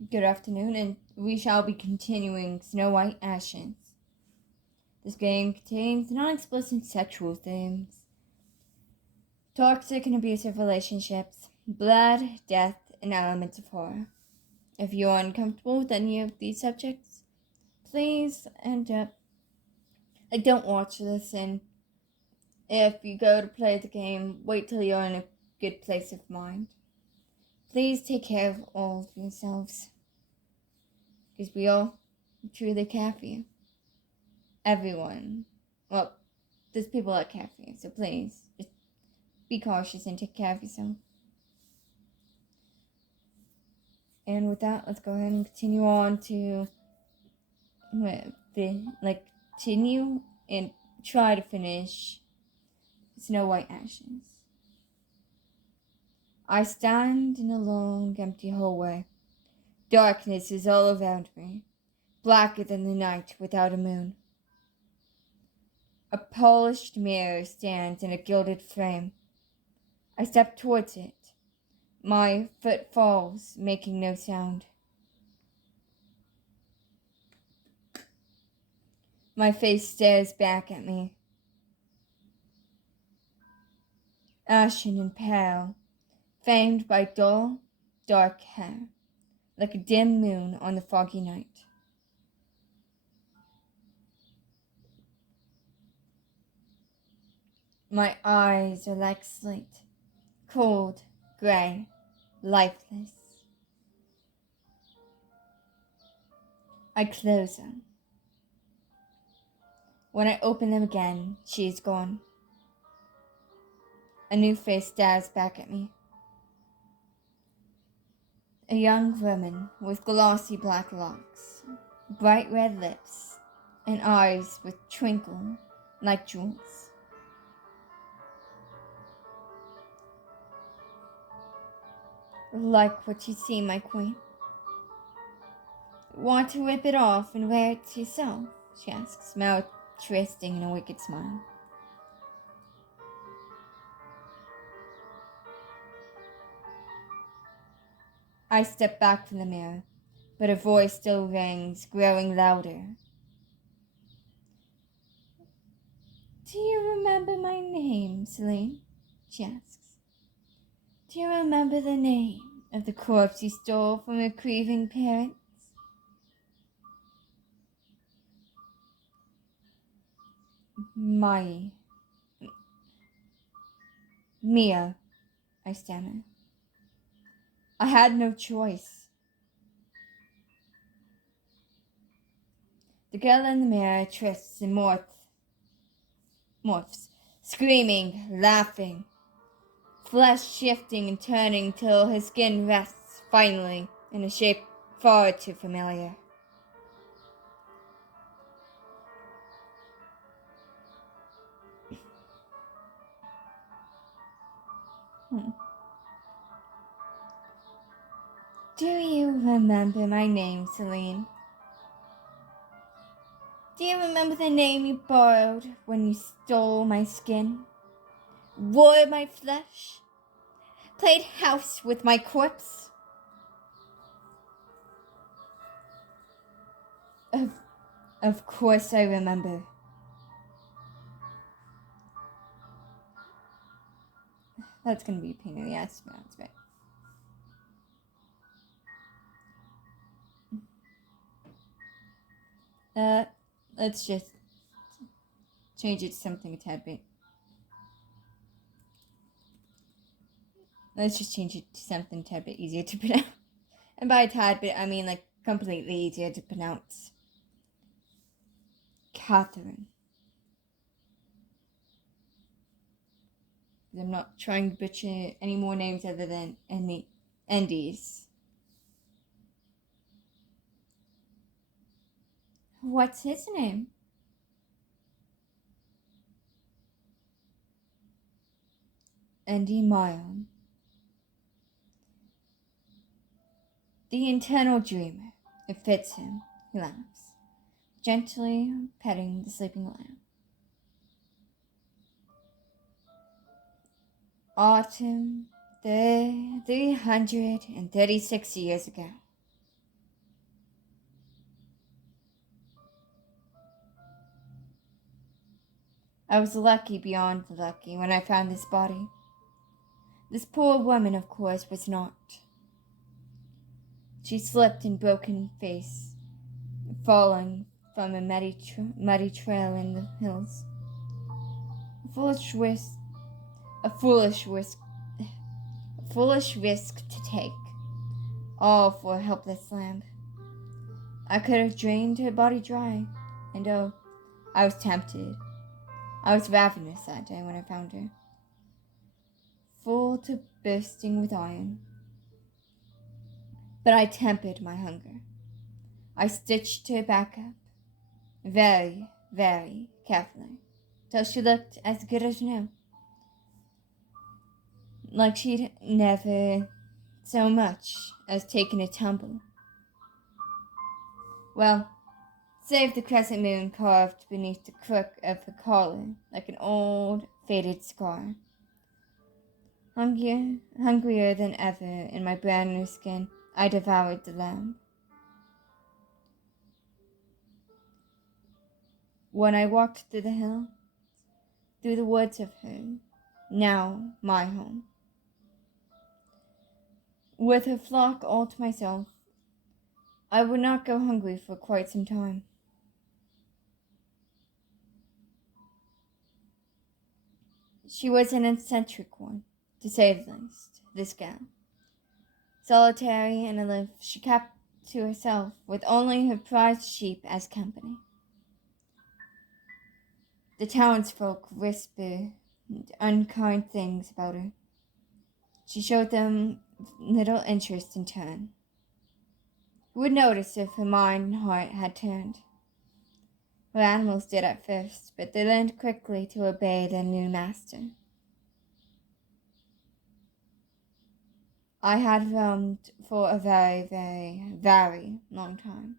Good afternoon, and we shall be continuing Snow White Ashes. This game contains non-explicit sexual themes, toxic and abusive relationships, blood, death, and elements of horror. If you are uncomfortable with any of these subjects, please don't watch this, and if you go to play the game, wait till you're in a good place of mind. Please take care of all of yourselves, because we all truly care for you. Everyone. Well, there's people that care for you, so please, just be cautious and take care of yourself. And with that, let's go ahead and continue on to continue and try to finish Snow White Ashes. I stand in a long, empty hallway. Darkness is all around me, blacker than the night without a moon. A polished mirror stands in a gilded frame. I step towards it. My foot falls, making no sound. My face stares back at me. Ashen and pale, framed by dull, dark hair, like a dim moon on the foggy night. My eyes are like slate, cold, gray, lifeless. I close them. When I open them again, she is gone. A new face stares back at me. A young woman with glossy black locks, bright red lips, and eyes which twinkle like jewels. Like what you see, my queen? Want to rip it off and wear it yourself? She asks, mouth twisting in a wicked smile. I step back from the mirror, but her voice still rings, growing louder. Do you remember my name, Celine? She asks. Do you remember the name of the corpse you stole from your grieving parents? Mia, I stammer. I had no choice. The girl in the mirror twists and morphs, screaming, laughing, flesh shifting and turning till her skin rests finally in a shape far too familiar. Do you remember my name, Celine? Do you remember the name you borrowed when you stole my skin? Wore my flesh? Played house with my corpse? Of course I remember. That's gonna be a pain in the ass to pronounce, right? Let's just change it to something a tad bit. Let's just change it to something a tad bit easier to pronounce. And by a tad bit, I mean like completely easier to pronounce. Catherine. I'm not trying to butcher any more names other than ENDYSIS. What's his name? ENDYSIS. The internal dreamer. It fits him. He laughs, gently petting the sleeping lamb. Autumn 336 years ago. I was lucky beyond lucky when I found this body. This poor woman, of course, was not. She slipped in broken face, falling from a muddy trail in the hills. A foolish risk, a foolish risk, a foolish risk to take, all for a helpless lamb. I could have drained her body dry, and oh, I was tempted. I was ravenous that day when I found her, full to bursting with iron. But I tempered my hunger. I stitched her back up, very, very carefully, till she looked as good as new, like she'd never so much as taken a tumble. Well, save the crescent moon carved beneath the crook of her collar like an old, faded scar. Hungrier than ever in my brand new skin, I devoured the lamb. When I walked through the woods of her, now my home, with her flock all to myself, I would not go hungry for quite some time. She was an eccentric one, to say the least, this gal. Solitary and aloof, she kept to herself, with only her prized sheep as company. The townsfolk whispered unkind things about her. She showed them little interest in turn. Who would notice if her mind and heart had turned? Well, animals did at first, but they learned quickly to obey their new master. I had roamed for a very, very, very long time.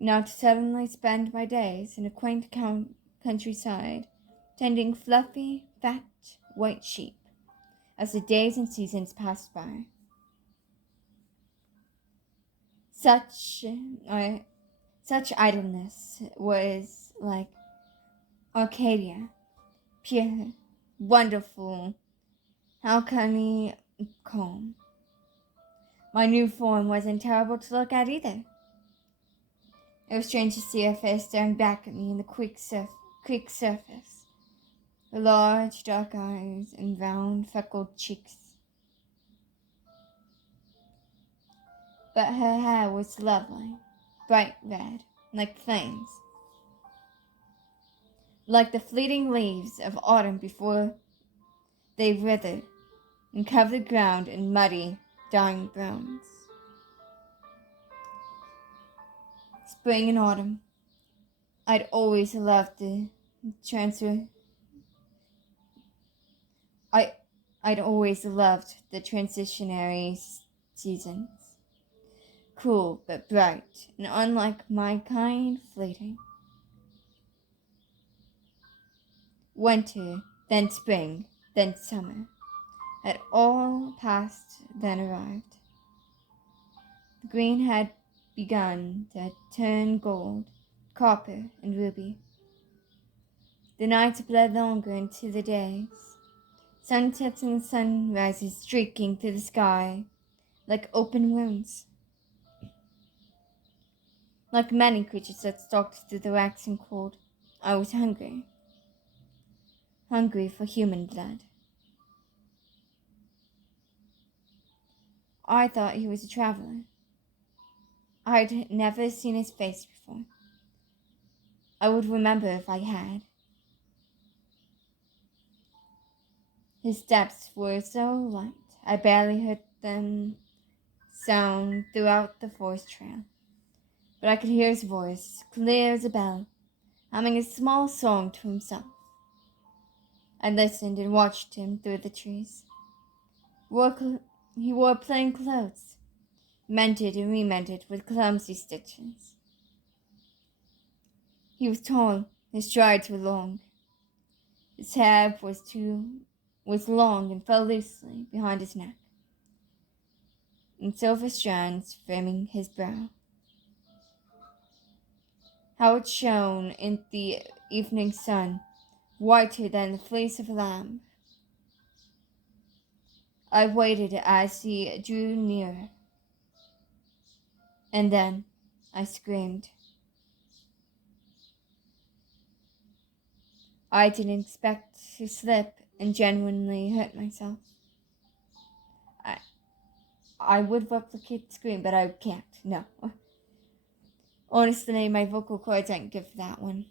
Now to suddenly spend my days in a quaint countryside, tending fluffy, fat, white sheep, as the days and seasons passed by. Such idleness was like Arcadia, pure, wonderful, how can calm. My new form wasn't terrible to look at either. It was strange to see her face staring back at me in the creek surface, her large dark eyes and round freckled cheeks. But her hair was lovely, bright red, like flames, like the fleeting leaves of autumn before they withered and covered the ground in muddy, dying browns. Spring and autumn. I'd always loved the I'd always loved the transitionary seasons. Cool but bright, and unlike my kind, fleeting. Winter, then spring, then summer, had all passed, then arrived. The green had begun to turn gold, copper, and ruby. The nights bled longer into the days, sunsets and sunrises streaking through the sky like open wounds. Like many creatures that stalked through the waxing cold, I was hungry. Hungry for human blood. I thought he was a traveler. I'd never seen his face before. I would remember if I had. His steps were so light, I barely heard them sound throughout the forest trail. But I could hear his voice, clear as a bell, humming a small song to himself. I listened and watched him through the trees. He wore plain clothes, mended and remended with clumsy stitches. He was tall, his strides were long. His hair was long and fell loosely behind his neck, in silver strands framing his brow. how it shone in the evening sun, whiter than the fleece of a lamb. I waited as he drew nearer, and then I screamed. I didn't expect to slip and genuinely hurt myself. I would replicate the scream, but I can't. No. Honestly, my vocal cords aren't good for that one.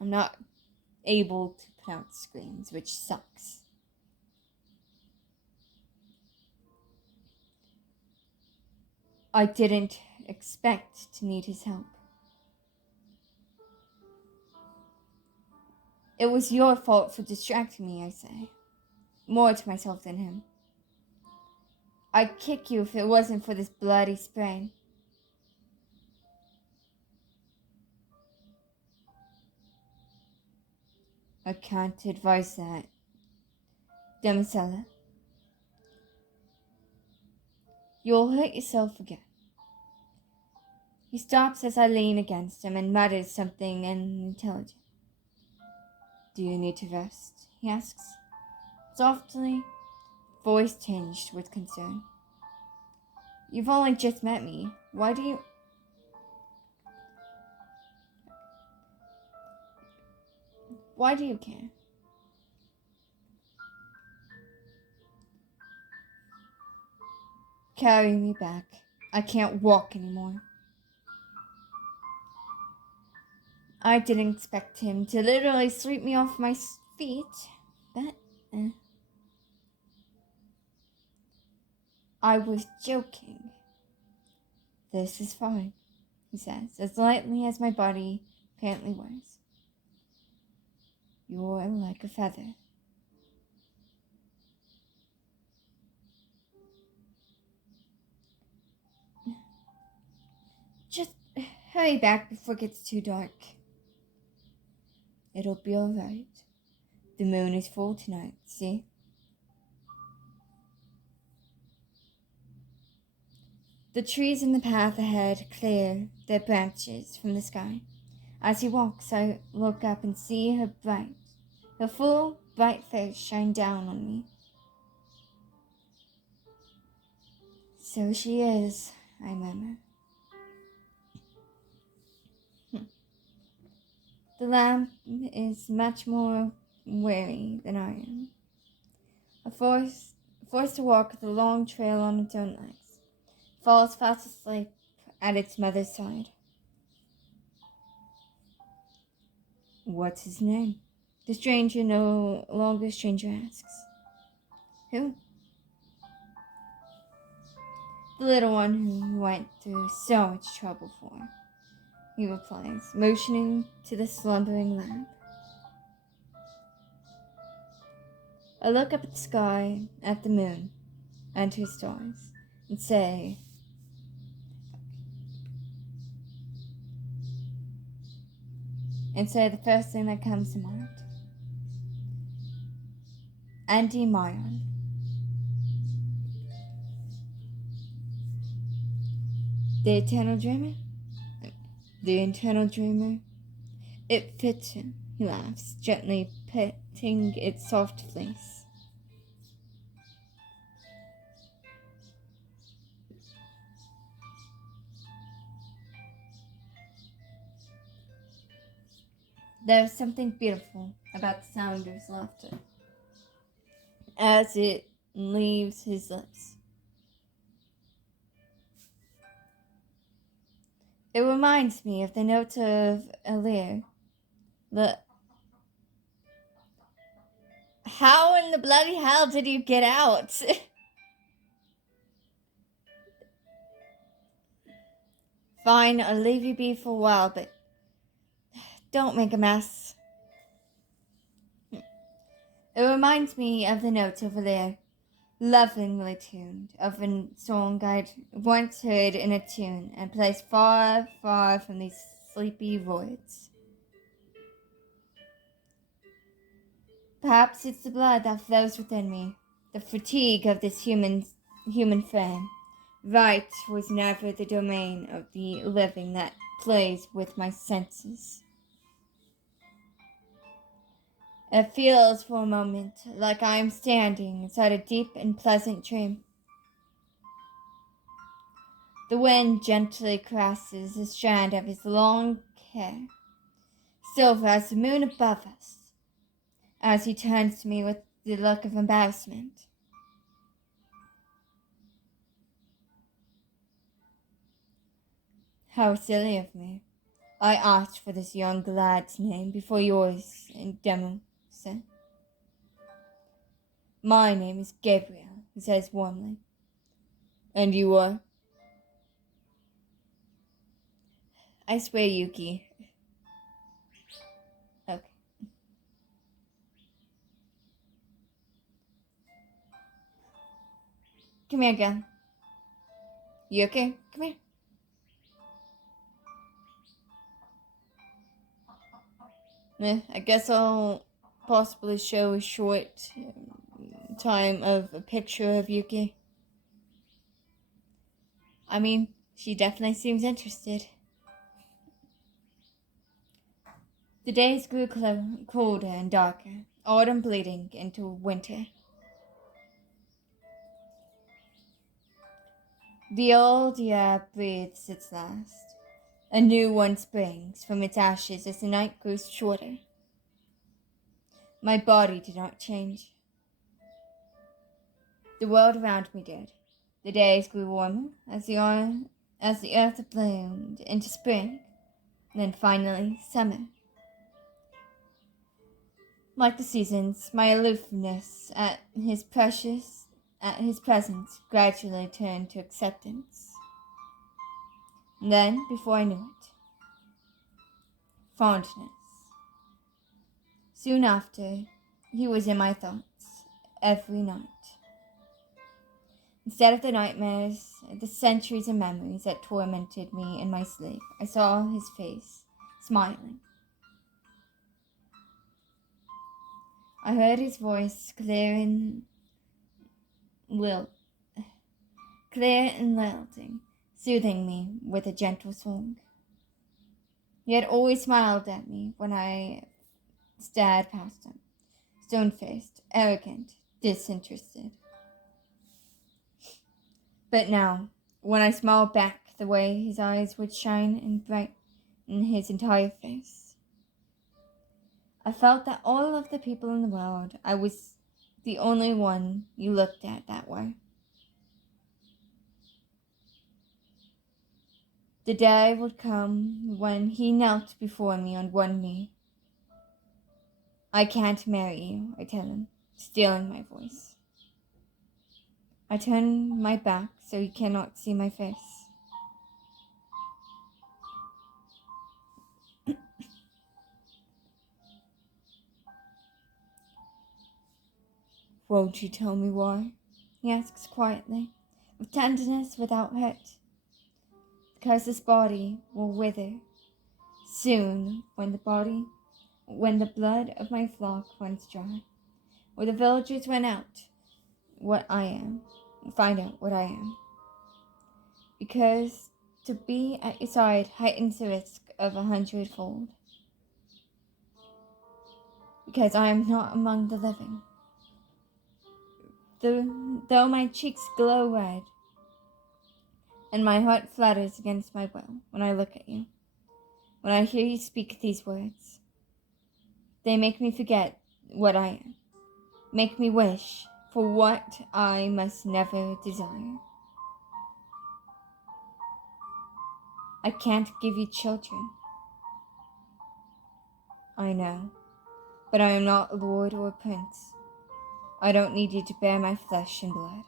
I'm not able to pronounce screams, which sucks. I didn't expect to need his help. It was your fault for distracting me, I say. More to myself than him. I'd kick you if it wasn't for this bloody sprain. I can't advise that, Demisella. You'll hurt yourself again. He stops as I lean against him and mutters something unintelligible. Do you need to rest? He asks, softly, voice tinged with concern. You've only just met me. Why do you care? Carry me back. I can't walk anymore. I didn't expect him to literally sweep me off my feet, but I was joking. This is fine, he says, as lightly as my body apparently weighs. You're like a feather. Just hurry back before it gets too dark. It'll be all right. The moon is full tonight, see? The trees in the path ahead clear their branches from the sky. As he walks, I look up and see her full, bright face shine down on me. So she is, I murmur. The lamb is much more weary than I am. Forced to walk the long trail on its own legs, falls fast asleep at its mother's side. What's his name? The stranger no longer stranger asks. Who? The little one who went through so much trouble for, he replies, motioning to the slumbering lamb. I look up at the sky, at the moon, and her stars, and say the first thing that comes to mind. Andy-Mayon. The eternal dreamer? The eternal dreamer? It fits him, he laughs, gently petting its soft fleece. There's something beautiful about the sound of his laughter as it leaves his lips. It reminds me of the notes of a lyre. How in the bloody hell did you get out? Fine, I'll leave you be for a while, but don't make a mess. It reminds me of the notes over there, lovingly tuned, of a song I'd once heard in a tune and placed far, far from these sleepy voids. Perhaps it's the blood that flows within me, the fatigue of this human frame. Right was never the domain of the living that plays with my senses. It feels for a moment like I am standing inside a deep and pleasant dream. The wind gently caresses the strand of his long hair, silver as the moon above us, as he turns to me with the look of embarrassment. How silly of me. I asked for this young lad's name before yours and ENDYSIS. My name is Gabriel, he says warmly. And you are? I swear, Yuki. Okay. Come here, girl. You okay? Come here. I guess I'll possibly show a short time of a picture of Yuki. I mean, she definitely seems interested. The days grew colder and darker, autumn bleeding into winter. The old year breathes its last. A new one springs from its ashes as the night grows shorter. My body did not change. The world around me did. The days grew warmer as the earth bloomed into spring, then finally summer. Like the seasons, my aloofness at his presence gradually turned to acceptance. And then, before I knew it, fondness. Soon after, he was in my thoughts every night. Instead of the nightmares, the centuries of memories that tormented me in my sleep, I saw his face, smiling. I heard his voice clear and lilting, soothing me with a gentle song. He had always smiled at me when I stared past him, stone-faced, arrogant, disinterested. But now, when I smiled back the way his eyes would shine and brighten his entire face, I felt that all of the people in the world, I was the only one you looked at that way. The day would come when he knelt before me on one knee. I can't marry you, I tell him, stealing my voice. I turn my back so he cannot see my face. Won't you tell me why? He asks quietly, with tenderness without hurt. Because this body will wither soon when the blood of my flock runs dry, or the villagers find out what I am. Because to be at your side heightens the risk of 100-fold. Because I am not among the living. Though my cheeks glow red, and my heart flutters against my will when I look at you, when I hear you speak these words, they make me forget what I am, make me wish for what I must never desire. I can't give you children. I know, but I am not a lord or a prince. I don't need you to bear my flesh and blood.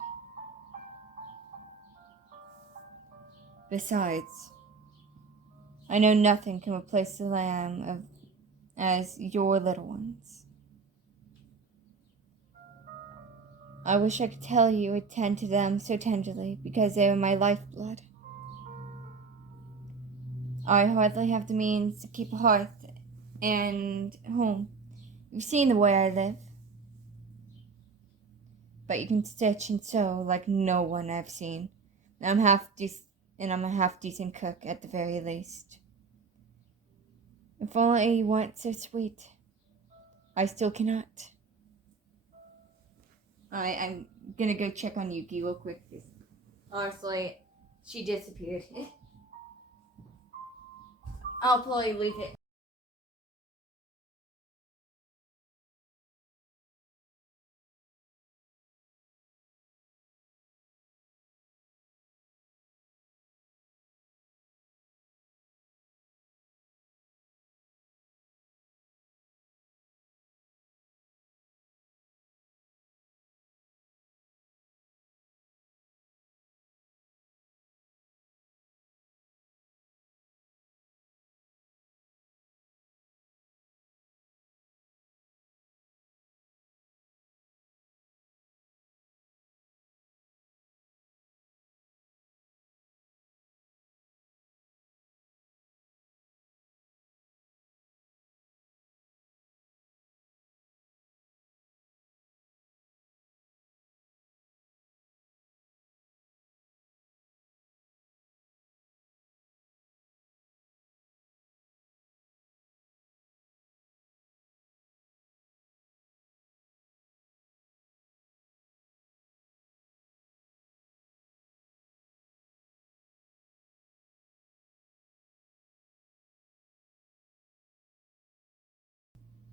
Besides, I know nothing can replace the lamb as your little ones. I wish I could tell you I tend to them so tenderly because they are my lifeblood. I hardly have the means to keep a hearth and home. You've seen the way I live. But you can stitch and sew like no one I've seen. And I'm a half decent cook at the very least. If all I want so sweet, I still cannot. I'm gonna go check on Yuki real quick. Honestly, she disappeared. I'll probably leave it.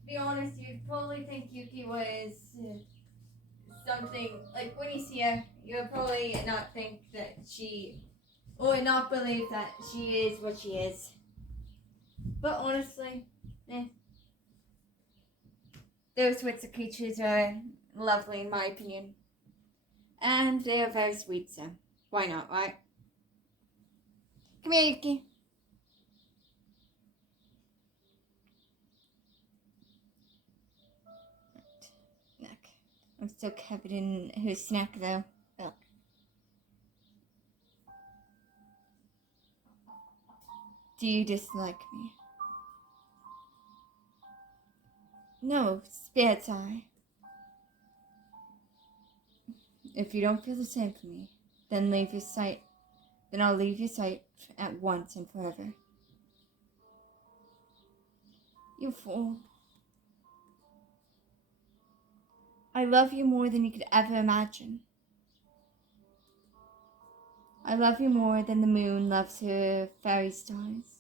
To be honest, you'd probably think Yuki was something like when you see her, you'll probably not think that she, or not believe that she is what she is. But honestly, those sorts of creatures are lovely in my opinion, and they are very sweet. So why not, right? Come here, Yuki. Look, I'm still covered in her snack though. Look. Do you dislike me? No, spare time. If you don't feel the same for me, then leave your sight. Then I'll leave your sight at once and forever. You fool. I love you more than you could ever imagine. I love you more than the moon loves her fairy stars.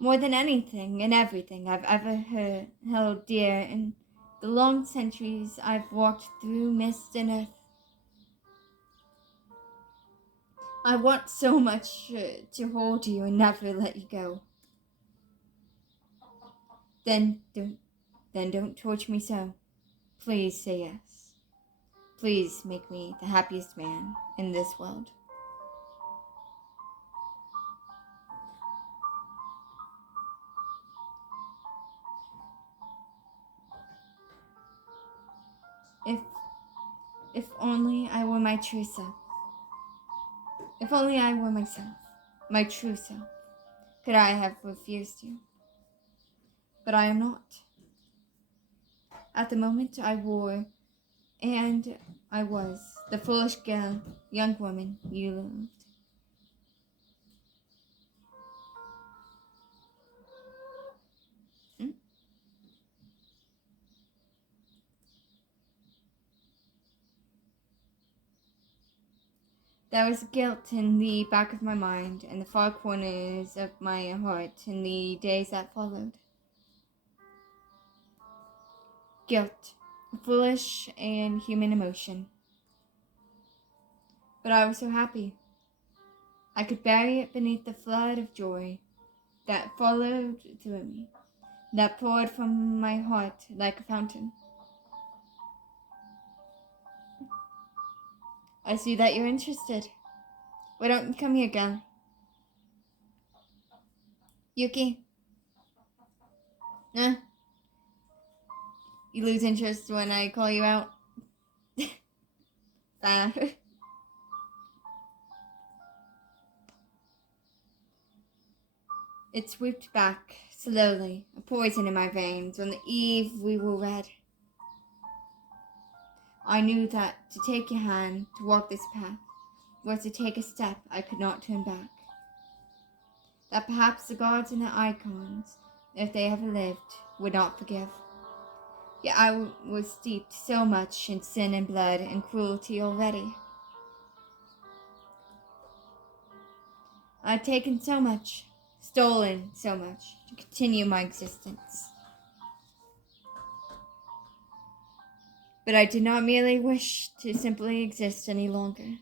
More than anything and everything I've ever held dear in the long centuries I've walked through mist and earth. I want so much to hold you and never let you go. Then don't torture me so. Please say yes. Please make me the happiest man in this world. If only I were my true self. If only I were myself, my true self, could I have refused you. But I am not. At the moment I wore, and I was, the foolish girl, young woman you loved. There was guilt in the back of my mind and the far corners of my heart in the days that followed. Guilt, a foolish and human emotion. But I was so happy. I could bury it beneath the flood of joy that followed through me, that poured from my heart like a fountain. I see that you're interested. Why don't you come here, girl? Yuki? Huh? You lose interest when I call you out? It swooped back, slowly, a poison in my veins. On the eve we were wed. I knew that to take your hand, to walk this path, was to take a step I could not turn back. That perhaps the gods and the icons, if they ever lived, would not forgive. Yet I was steeped so much in sin and blood and cruelty already. I'd taken so much, stolen so much, to continue my existence. But I did not merely wish to simply exist any longer.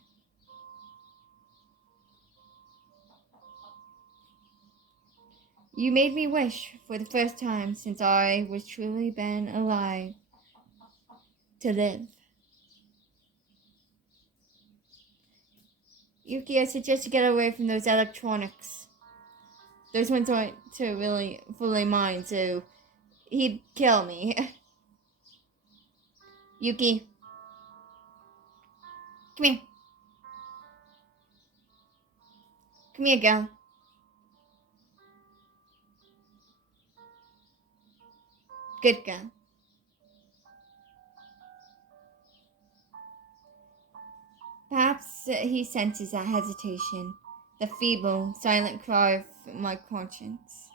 You made me wish, for the first time since I was truly been alive, to live. Yuki, I suggest you get away from those electronics. Those ones aren't to really fully mine, so he'd kill me. Yuki. Come here. Come here, girl. Good girl. Perhaps he senses that hesitation, the feeble, silent cry of my conscience.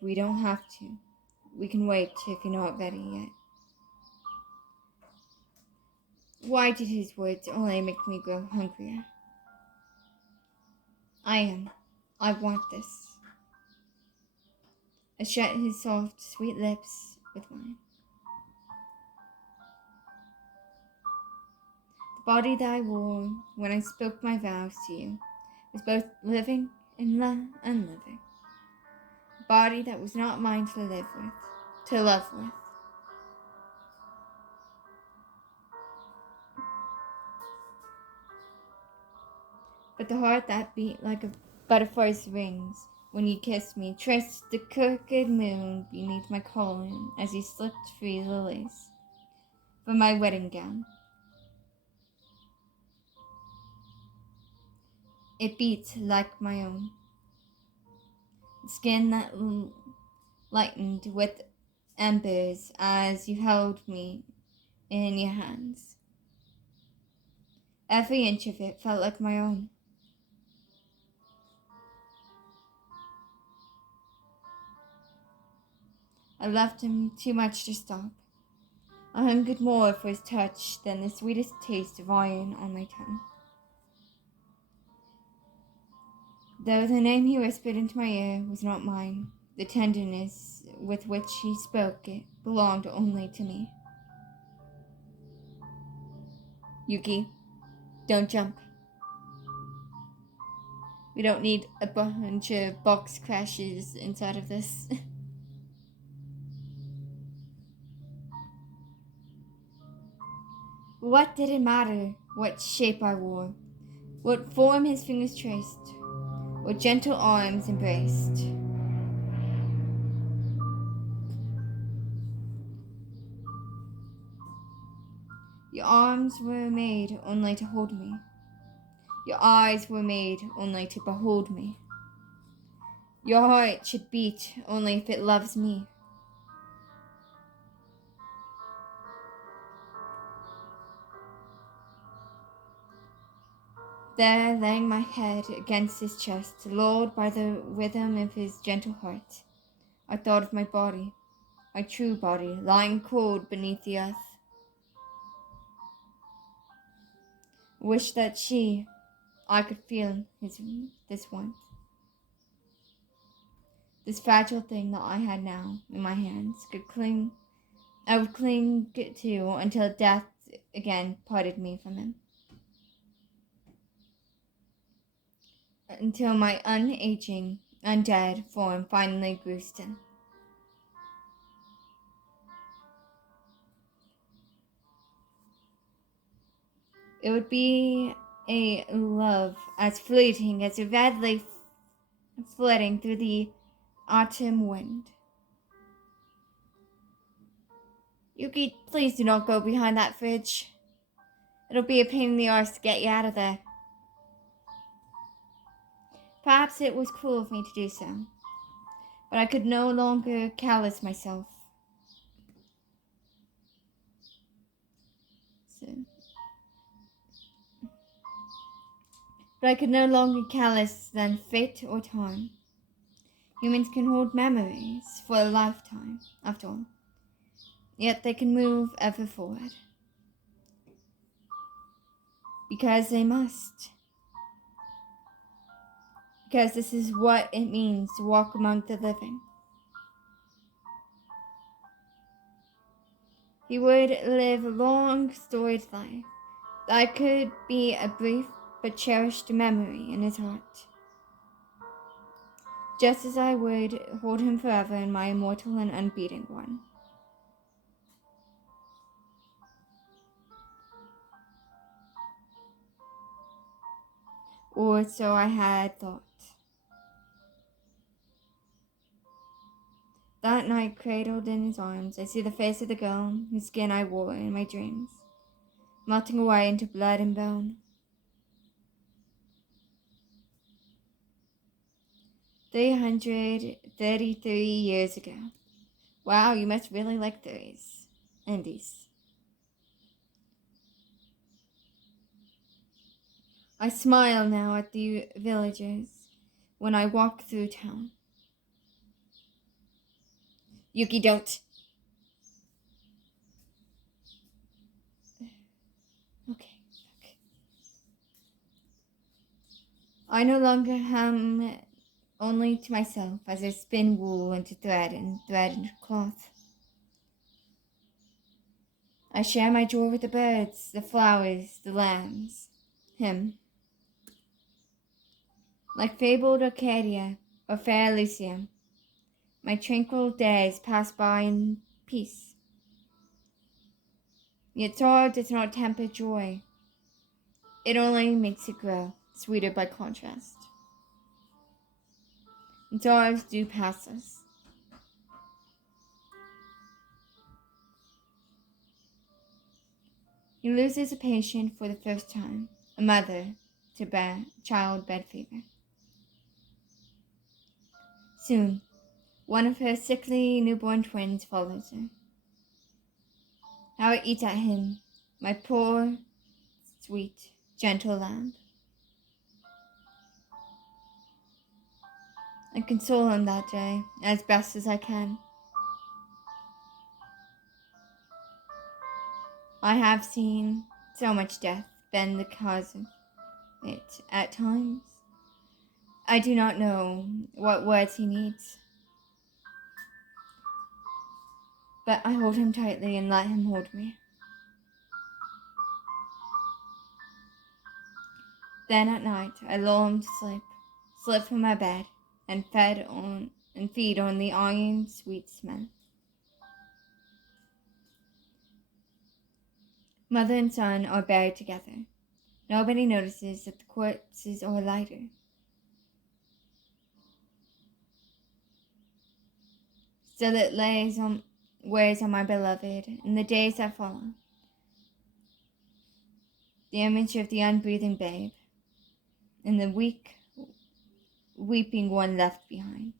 We don't have to. We can wait if you're not ready yet. Why did his words only make me grow hungrier? I am. I want this. I shut his soft, sweet lips with mine. The body that I wore when I spoke my vows to you was both living and unliving. A body that was not mine to live with, to love with. But the heart that beat like a butterfly's wings when you kissed me traced the crooked moon beneath my collar as you slipped free the lace from my wedding gown. It beat like my own. Skin that lightened with embers as you held me in your hands. Every inch of it felt like my own. I loved him too much to stop. I hungered more for his touch than the sweetest taste of iron on my tongue. Though the name he whispered into my ear was not mine, the tenderness with which he spoke it belonged only to me. Yuki, don't jump. We don't need a bunch of box crashes inside of this. What did it matter what shape I wore, what form his fingers traced, what gentle arms embraced? Your arms were made only to hold me. Your eyes were made only to behold me. Your heart should beat only if it loves me. There, laying my head against his chest, lulled by the rhythm of his gentle heart, I thought of my body, my true body, lying cold beneath the earth. Wish that I could feel this warmth. This fragile thing that I had now in my hands I would cling to until death again parted me from him. Until my unaging, undead form finally grew still. It would be a love as fleeting as a red leaf flitting through the autumn wind. Yuki, please do not go behind that fridge. It'll be a pain in the arse to get you out of there. Perhaps it was cruel of me to do so, but I could no longer callous myself. But I could no longer callous than fate or time. Humans can hold memories for a lifetime, after all. Yet they can move ever forward. Because they must. Because this is what it means to walk among the living. He would live a long, storied life that could be a brief but cherished memory in his heart. Just as I would hold him forever in my immortal and unbeaten one. Or so I had thought. That night, cradled in his arms, I see the face of the girl whose skin I wore in my dreams, melting away into blood and bone. 333 years ago. Wow, you must really like threes. Indies. I smile now at the villagers when I walk through town. Yuki, don't. Okay. I no longer hum only to myself as I spin wool into thread and thread into cloth. I share my joy with the birds, the flowers, the lambs, him. Like fabled Arcadia or fair Elysium, my tranquil days pass by in peace. Yet sorrow does not temper joy. It only makes it grow, sweeter by contrast. And sorrows do pass us. He loses a patient for the first time, a mother to child bed fever. Soon, one of her sickly newborn twins follows her. How it eats at him, my poor, sweet, gentle lamb. I console him that day as best as I can. I have seen so much death been the cause of it at times. I do not know what words he needs. But I hold him tightly and let him hold me. Then at night I lull him to sleep, slip from my bed, and feed on the iron sweet smell. Mother and son are buried together. Nobody notices that the corpses are lighter. Still it wears on my beloved in the days that follow. The image of the unbreathing babe, and the weak, weeping one left behind.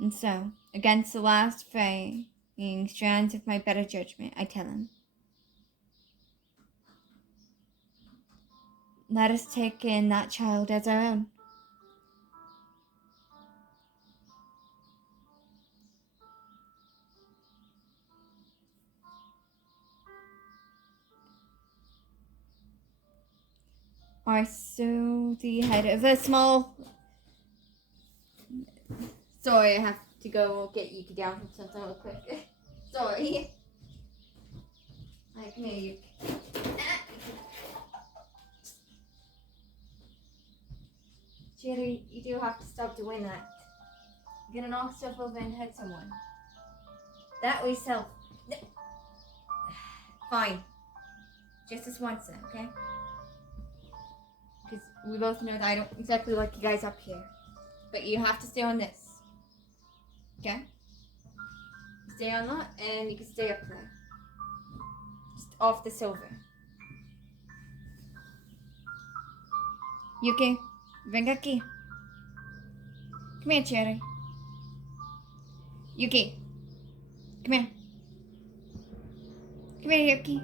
And so, against the last fraying strands of my better judgment, I tell him, let us take in that child as our own. I sew the head of a small... Sorry, I have to go get Yuki down from something real quick. Sorry. Alright, come here, Yuki. Cherry, you do have to stop doing that. You're gonna knock stuff over and hurt someone. That way, self. Fine. Just this once then, okay? Because we both know that I don't exactly like you guys up here. But you have to stay on this. Okay? Stay on that, and you can stay up there. Just off the silver. Yuki, venga aquí. Come here, Cherry. Yuki, come here. Come here, Yuki.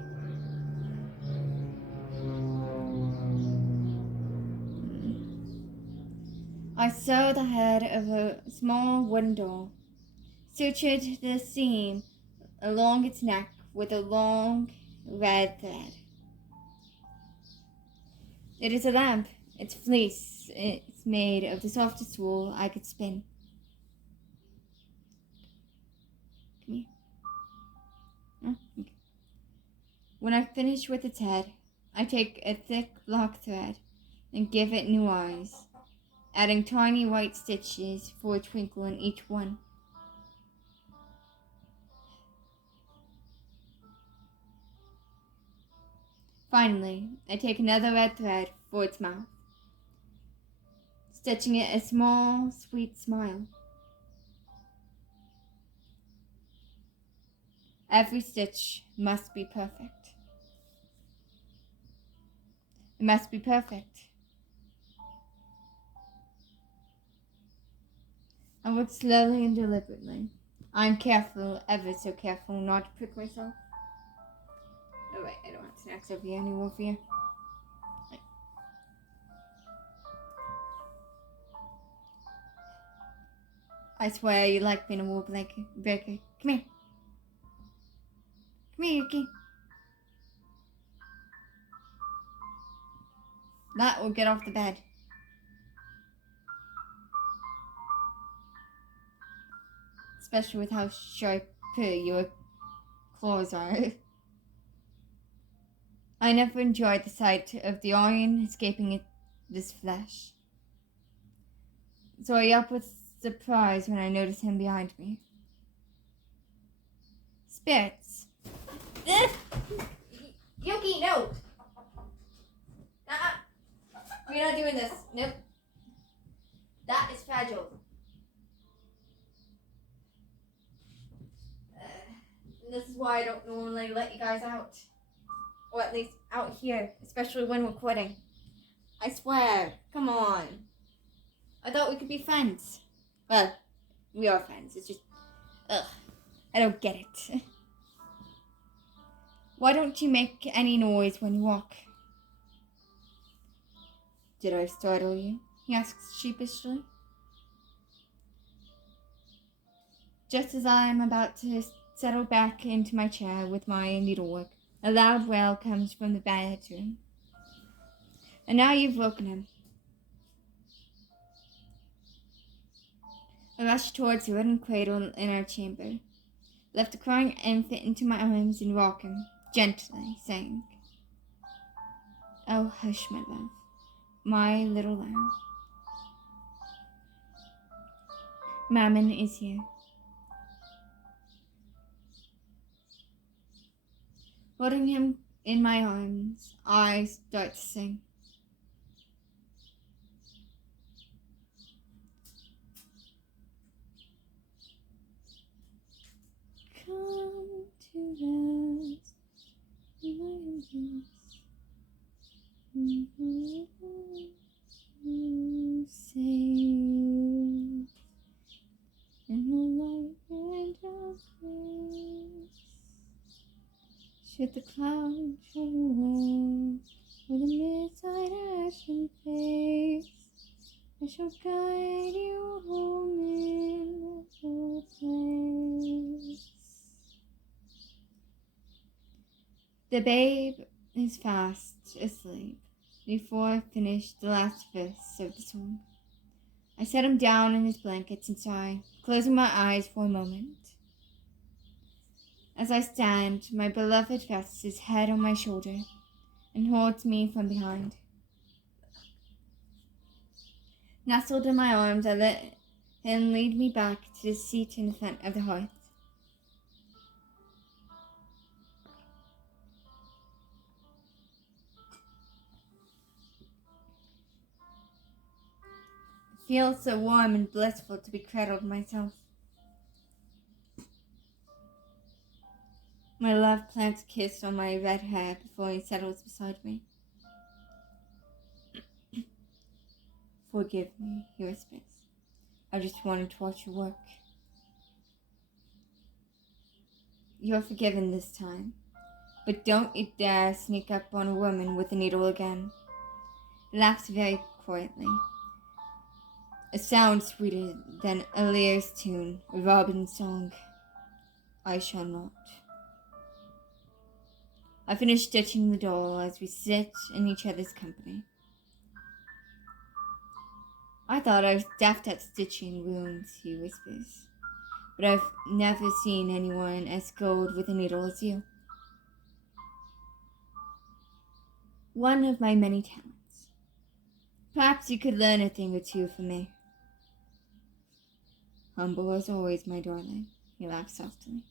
I sew the head of a small wooden doll, sutured the seam along its neck with a long red thread. It is a lamp. Its fleece is made of the softest wool I could spin. Come here. Oh, okay. When I finish with its head, I take a thick black thread and give it new eyes, adding tiny white stitches for a twinkle in each one. Finally, I take another red thread for its mouth, stitching it a small, sweet smile. Every stitch must be perfect. It must be perfect. I work slowly and deliberately. I'm careful, ever so careful, not to prick myself. Oh wait, I don't have snacks over here anymore for you. I swear you like being a wall breaker. Come here. Come here, Yuki. That will get off the bed. Especially with how sharp your claws are. I never enjoyed the sight of the iron escaping this flesh. So I yelp with surprise when I notice him behind me. Spirits. Yuki, no! We're not doing this. Nope. That is fragile. This is why I don't normally let you guys out. Or at least out here, especially when we're quitting. I swear. Come on. I thought we could be friends. Well, we are friends. It's just, I don't get it. Why don't you make any noise when you walk? Did I startle you? He asks sheepishly. Just as I am about to settle back into my chair with my needlework, a loud wail comes from the bedroom. And now you've woken him. I rushed towards the wooden cradle in our chamber, left the crying infant into my arms and rocked him gently, saying, "Oh, hush, my love, my little lamb. Mammon is here." Holding him in my arms, I start to sing. Come to rest in my embrace. You safe in the light and of grace. Should the clouds drive away, or the midnight ashen face, I shall guide you home in the place. The babe is fast asleep before I finish the last verse of the song. I set him down in his blankets and sigh, closing my eyes for a moment. As I stand, my beloved rests his head on my shoulder and holds me from behind. Nestled in my arms, I let him lead me back to the seat in the front of the hearth. It feels so warm and blissful to be cradled myself. My love plants a kiss on my red hair before he settles beside me. "Forgive me," he whispers. "I just wanted to watch you work." "You're forgiven this time, but don't you dare sneak up on a woman with a needle again." He laughs very quietly. A sound sweeter than a lyre's tune, a robin's song, I shall not. I finish stitching the doll as we sit in each other's company. I thought I was deft at stitching wounds, he whispers, but I've never seen anyone as skilled with a needle as you. One of my many talents. Perhaps you could learn a thing or two from me. Humble as always, my darling, he laughs softly.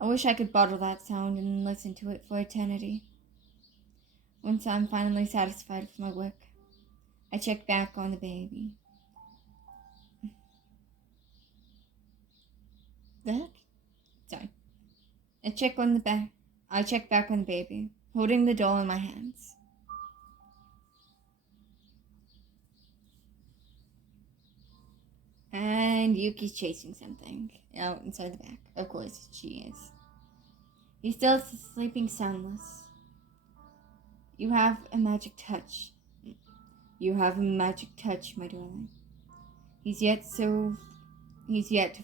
I wish I could bottle that sound and listen to it for eternity. Once I'm finally satisfied with my work, I check back on the baby. The heck? Sorry. I check back on the baby, holding the doll in my hands. And Yuki's chasing something out inside the back. Of course, she is. He's still sleeping soundless. You have a magic touch. You have a magic touch, my darling. He's yet to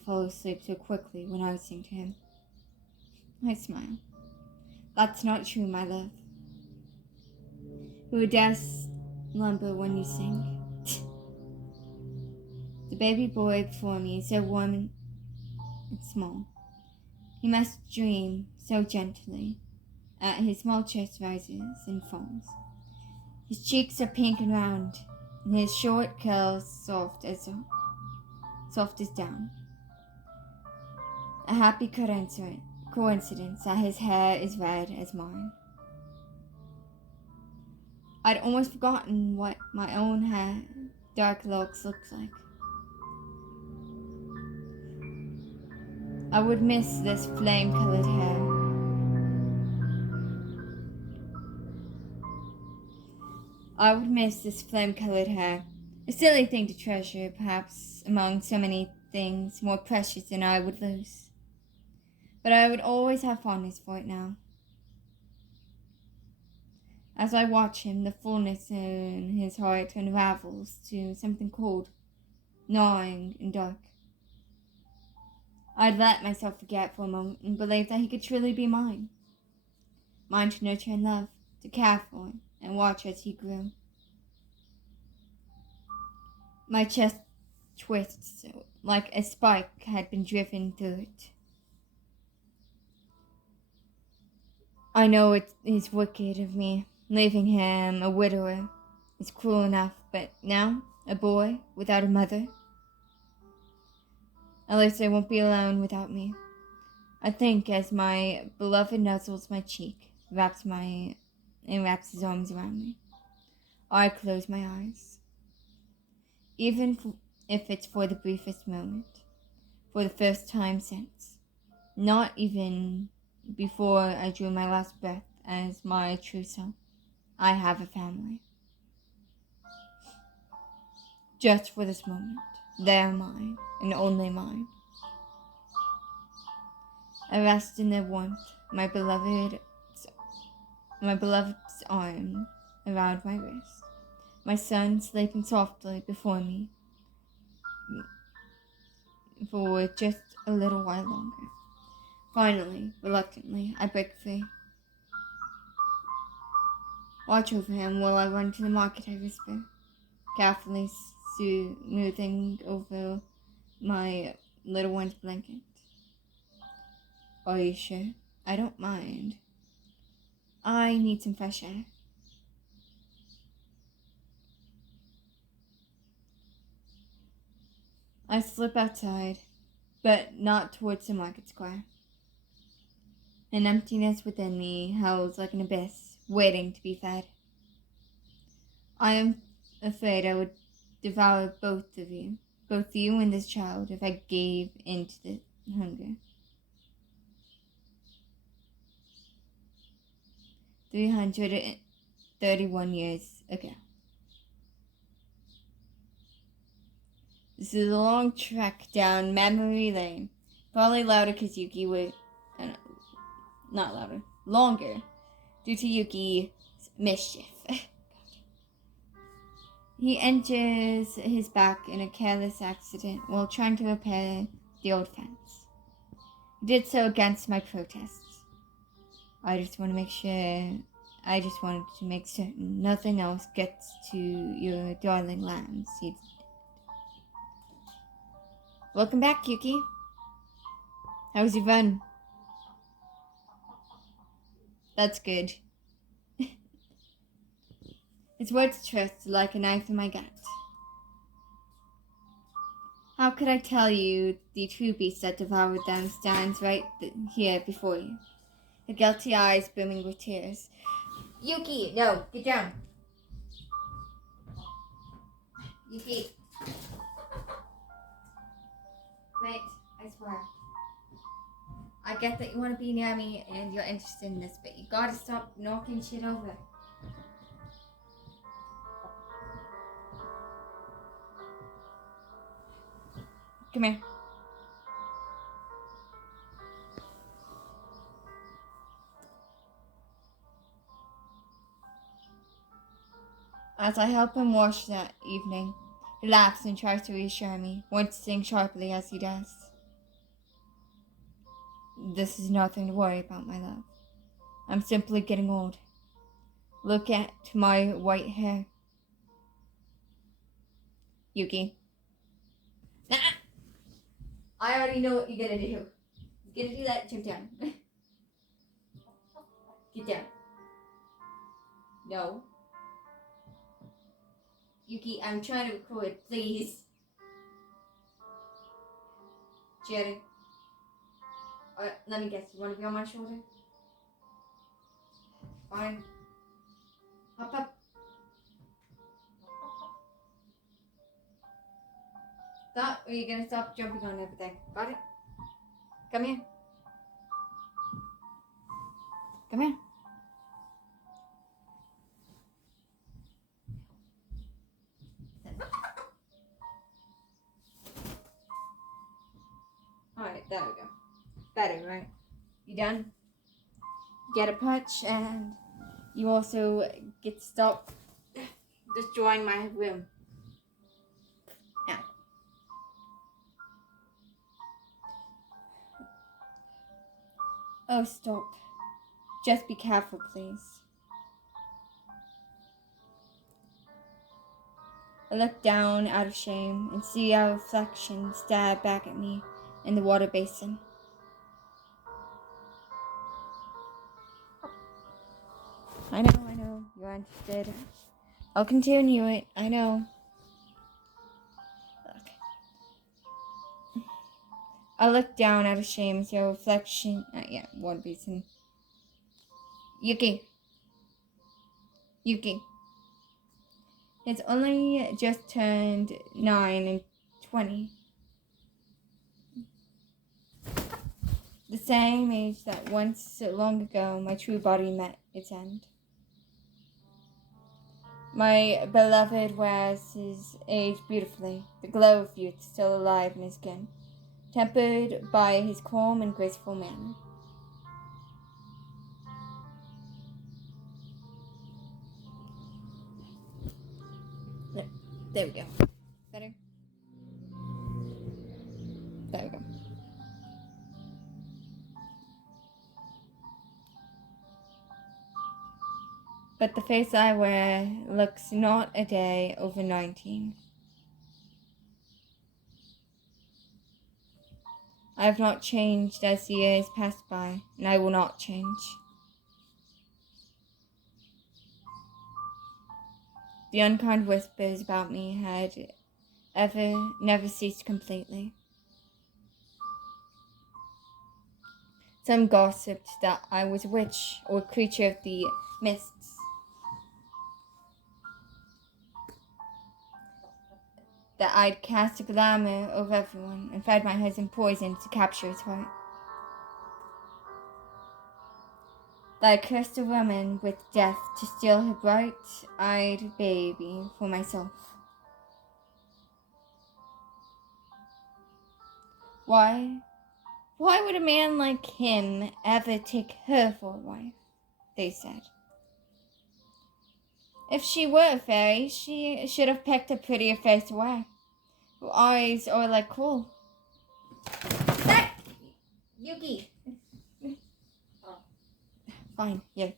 fall asleep so quickly when I sing to him. I smile. That's not true, my love. Who dares slumber when you sing? The baby boy before me is so warm and small. He must dream so gently. His small chest rises and falls. His cheeks are pink and round, and his short curls soft as down. A happy coincidence that his hair is red as mine. I'd almost forgotten what my own hair, dark locks looks like. I would miss this flame-colored hair. A silly thing to treasure, perhaps, among so many things more precious than I would lose. But I would always have fondness for it now. As I watch him, the fullness in his heart unravels to something cold, gnawing, and dark. I'd let myself forget for a moment and believe that he could truly be mine. Mine to nurture and love, to care for and watch as he grew. My chest twists like a spike had been driven through it. I know it is wicked of me, leaving him a widower. It's cruel enough, but now, a boy without a mother. At least I won't be alone without me. I think as my beloved nuzzles my cheek, wraps his arms around me. I close my eyes. Even if it's for the briefest moment, for the first time since, not even before I drew my last breath as my true self, I have a family. Just for this moment, they are mine, and only mine. I rest in their warmth, my beloved's arm around my wrist, my son sleeping softly before me for just a little while longer. Finally, reluctantly, I break free. Watch over him while I run to the market, I whisper, carefully smoothing over my little one's blanket. Are you sure? I don't mind. I need some fresh air. I slip outside, but not towards the market square. An emptiness within me howls like an abyss, waiting to be fed. I am afraid I would devour both you and this child, if I gave in to the hunger. 331 years ago. This is a long trek down memory lane. Probably louder because Yuki would... not louder. Longer. Due to Yuki's mischief. He injures his back in a careless accident while trying to repair the old fence. He did so against my protests. I just wanted to make certain nothing else gets to your darling lambs. Welcome back, Yuki. How's your run? That's good. His words trust like a knife in my gut. How could I tell you the true beast that devoured them stands right here before you? The guilty eyes brimming with tears. Yuki, no, get down. Yuki. Mate, I swear. I get that you want to be near me and you're interested in this, but you gotta stop knocking shit over. Come here. As I help him wash that evening, he laughs and tries to reassure me, wincing sharply as he does. This is nothing to worry about, my love. I'm simply getting old. Look at my white hair. Yuki. Nah! I already know what you're gonna do. You're gonna do that, jump down. Get down. No. Yuki, I'm trying to record, please. Jerry. Let me guess, you want to be on my shoulder? Fine. Hop up. Stop, or you're gonna stop jumping on everything. Got it? Come here. Come here. Alright, there we go. Better, right? You done? Get a perch, and you also get to stop destroying my room. Yeah. Oh, stop. Just be careful, please. I look down out of shame and see our reflection stare back at me in the water basin. I know, you're interested. I'll continue it, I know. I look down out of shame and see our reflection. Water basin. Yuki. It's only just turned 9 and 20. The same age that once so long ago my true body met its end. My beloved wears his age beautifully, the glow of youth still alive in his skin, tempered by his calm and graceful manner. There we go. Better? There we go. But the face I wear looks not a day over 19. I have not changed as the years pass by, and I will not change. The unkind whispers about me had never ceased completely. Some gossiped that I was a witch or a creature of the mists. That I'd cast a glamour over everyone and fed my husband poison to capture his heart. That I cursed a woman with death to steal her bright-eyed baby for myself. Why would a man like him ever take her for a wife? They said. If she were a fairy, she should have picked a prettier face to wear. Her eyes are like coal. That Yuki. Oh. Fine, yeah.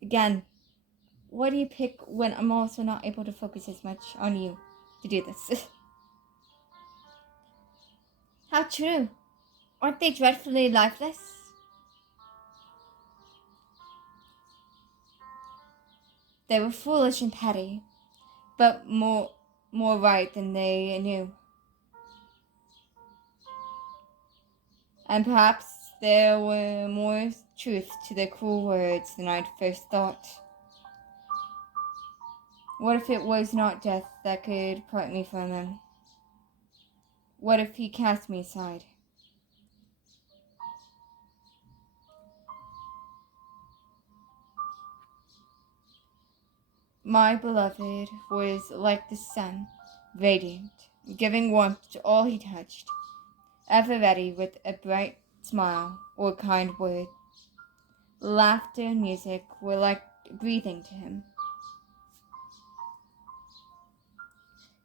Again, what do you pick when I'm also not able to focus as much on you to do this? How true. Aren't they dreadfully lifeless? They were foolish and petty, but more right than they knew. And perhaps there were more truth to their cruel words than I'd first thought. What if it was not death that could part me from him? What if he cast me aside? My beloved was like the sun, radiant, giving warmth to all he touched, ever ready with a bright smile or a kind word. Laughter and music were like breathing to him.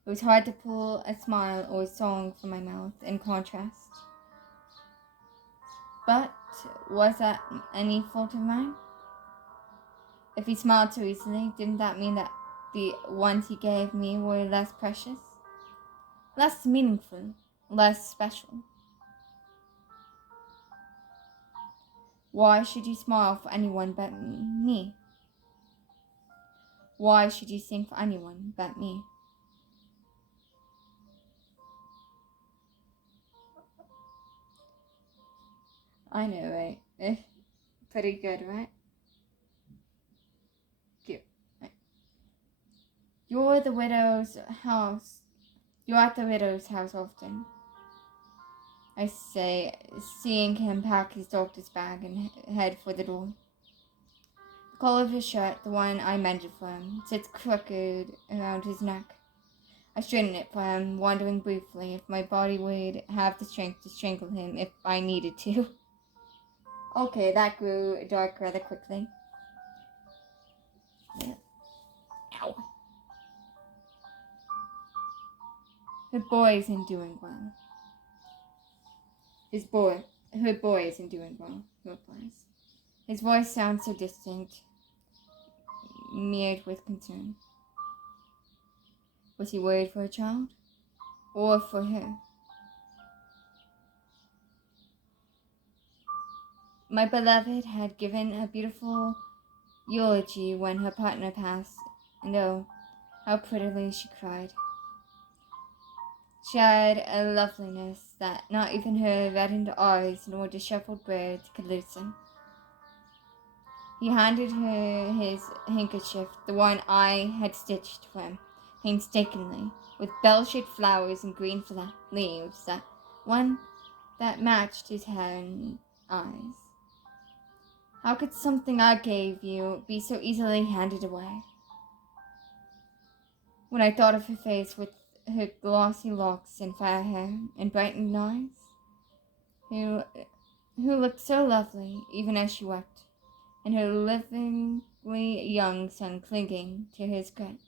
It was hard to pull a smile or a song from my mouth in contrast. But was that any fault of mine? If he smiled so easily, didn't that mean that the ones he gave me were less precious? Less meaningful? Less special? Why should you smile for anyone but me? Why should you sing for anyone but me? I know, right? Pretty good, right? Cute. Right. You're at the widow's house often, I say, seeing him pack his doctor's bag and head for the door. The collar of his shirt, the one I mended for him, sits crooked around his neck. I straighten it for him, wondering briefly if my body would have the strength to strangle him if I needed to. Okay, that grew dark rather quickly. Yeah. Ow. Her boy isn't doing well. Her boy isn't doing well, he replies. His voice sounds so distant, mirrored with concern. Was he worried for a child? Or for her? My beloved had given a beautiful eulogy when her partner passed, and oh, how prettily she cried. She had a loveliness that not even her reddened eyes nor disheveled words could loosen. He handed her his handkerchief, the one I had stitched for him, painstakingly, with bell-shaped flowers and green leaves, that matched his hair and eyes. How could something I gave you be so easily handed away? When I thought of her face with her glossy locks and fair hair and brightened eyes, who looked so lovely even as she wept, and her livingly young son clinging to her skirt,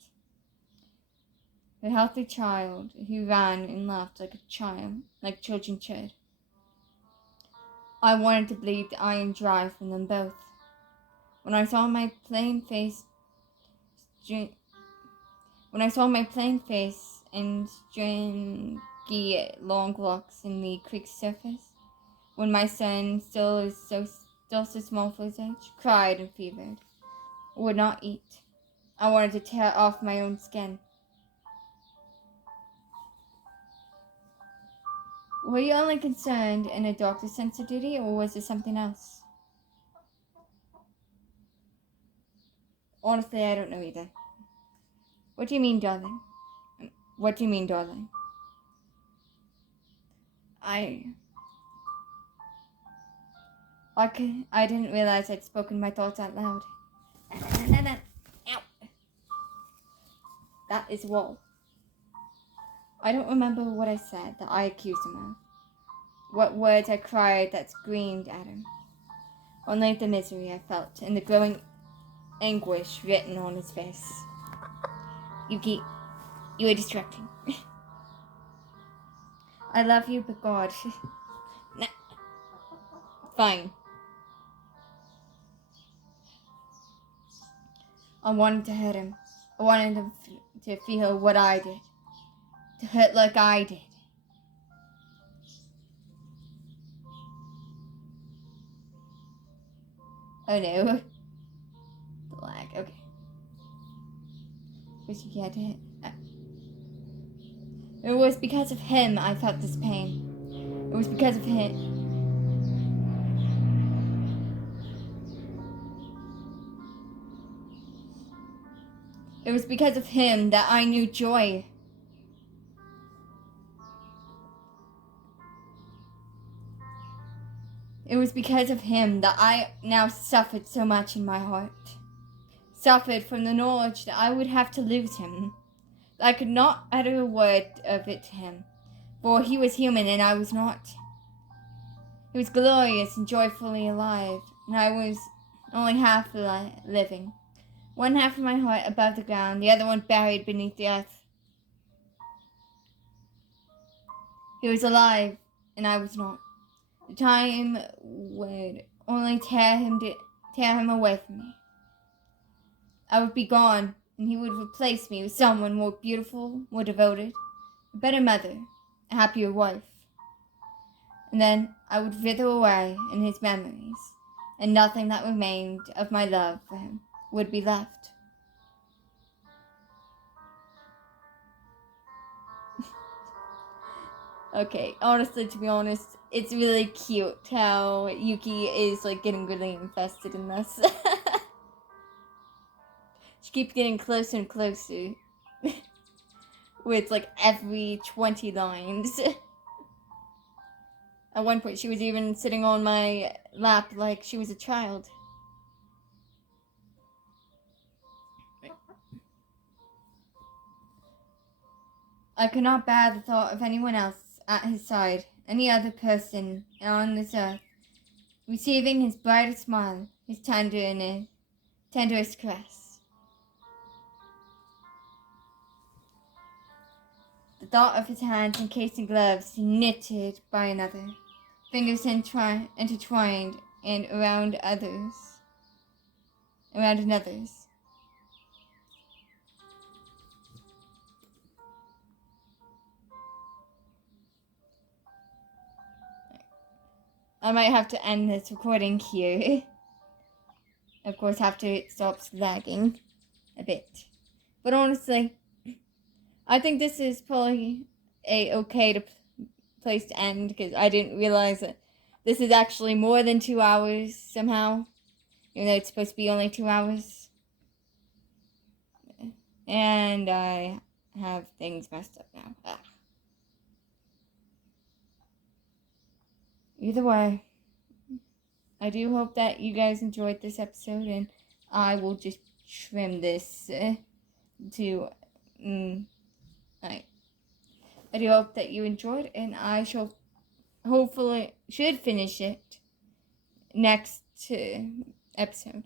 her healthy child who ran and laughed like children should. I wanted to bleed the iron dry from them both. When I saw my plain face and stringy long locks in the creek's surface, when my son, still so small for his age, cried and fevered, would not eat, I wanted to tear off my own skin. Were you only concerned in a doctor's sense of duty, or was it something else? Honestly, I don't know either. What do you mean, darling? What do you mean, darling? I didn't realize I'd spoken my thoughts out loud. Ow. That is wall. I don't remember what I said that I accused him of. What words I cried that screamed at him. Only the misery I felt and the growing anguish written on his face. Yuki, you are distracting. I love you, but God. Nah. Fine. I wanted to hurt him. I wanted him to feel what I did. To hurt like I did. Oh no. The lag, okay. Wish you had to hit. It was because of him I felt this pain. It was because of him. It was because of him that I knew joy. It was because of him that I now suffered so much in my heart. Suffered from the knowledge that I would have to lose him. I could not utter a word of it to him, for he was human and I was not. He was glorious and joyfully alive, and I was only half living. One half of my heart above the ground, the other one buried beneath the earth. He was alive, and I was not. The time would only tear him away from me. I would be gone, and he would replace me with someone more beautiful, more devoted, a better mother, a happier wife. And then I would wither away in his memories, and nothing that remained of my love for him would be left. Okay, honestly, to be honest, it's really cute how Yuki is like getting really invested in this. She keeps getting closer and closer with like every 20 lines. At one point, she was even sitting on my lap like she was a child. I could not bear the thought of anyone else at his side, any other person on this earth, receiving his brightest smile, his tenderest caress. The thought of his hands encased in gloves knitted by another, fingers intertwined and around another's. I might have to end this recording here. Of course, after it stops lagging a bit. But honestly, I think this is probably a okay place to end, because I didn't realize that this is actually more than 2 hours somehow, even though it's supposed to be only 2 hours. And I have things messed up now. Either way, I do hope that you guys enjoyed this episode, and I will just trim this to I do hope that you enjoyed, and I should finish it next episode.